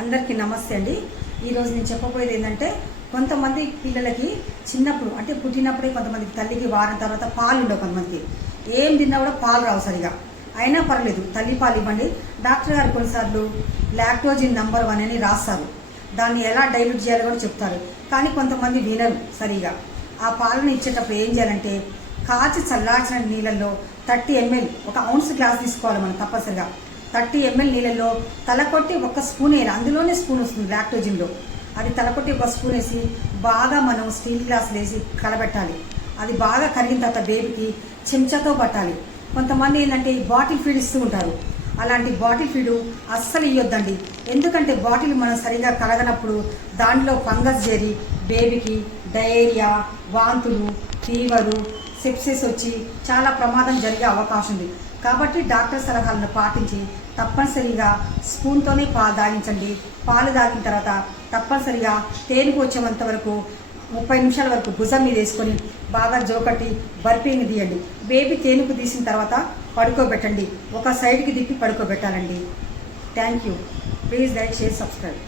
అందరికీ నమస్తే అండి. ఈరోజు నేను చెప్పబోయేది ఏంటంటే, కొంతమంది పిల్లలకి చిన్నప్పుడు అంటే పుట్టినప్పుడే కొంతమందికి తల్లికి వారం తర్వాత పాలు ఉండవు. కొంతమందికి ఏం తిన్నా కూడా పాలు రావు సరిగా. అయినా పర్లేదు, తల్లి పాలు ఇవ్వండి. డాక్టర్ గారు కొన్నిసార్లు లాక్టోజిన్ నంబర్ 1 అని రాస్తారు. దాన్ని ఎలా డైల్యూట్ చేయాలో కూడా చెప్తారు. కానీ కొంతమంది వినరు సరిగా. ఆ పాలను ఇచ్చేటప్పుడు ఏం చేయాలంటే, కాచి చల్లార్చిన నీళ్ళల్లో 30 ml, 1 ounce గ్లాస్ తీసుకోవాలి మనం తప్పనిసరిగా. 30 ml నీళ్ళల్లో తలకొట్టి 1 స్పూన్ వేయాలి. అందులోనే స్పూన్ వస్తుంది లాక్టోజిన్లో. అది తలకొట్టి 1 స్పూన్ వేసి బాగా మనం స్టీల్ గ్లాసులు వేసి కలబెట్టాలి. అది బాగా కరిగిన తర్వాత బేబీకి చెంచాతో పట్టాలి. కొంతమంది ఏంటంటే బాటిల్ ఫీడ్ ఇస్తూ ఉంటారు. అలాంటి బాటిల్ ఫీడ్ అస్సలు ఇవ్వద్దండి. ఎందుకంటే బాటిల్ మనం సరిగా కలగనప్పుడు దాంట్లో ఫంగస్ చేరి బేబీకి డయేరియా, వాంతులు, ఫీవరు, సెప్సిస్ వచ్చి చాలా ప్రమాదం జరిగే అవకాశం ఉంది. కాబట్టి డాక్టర్ సలహాలను పాటించి తప్పనిసరిగా స్పూన్తోనే పాలు తాగించండి. పాలు తాగిన తర్వాత తప్పనిసరిగా తేనుకు వచ్చేంత వరకు 30 నిమిషాల వరకు భుజం మీద వేసుకొని బాగా జోకట్టి బర్పింగ్ తీయండి. బేబీ తేనుకు తీసిన తర్వాత పడుకోబెట్టండి. ఒక సైడ్కి తిప్పి పడుకోబెట్టాలండి. Thank you. Please like, share, subscribe.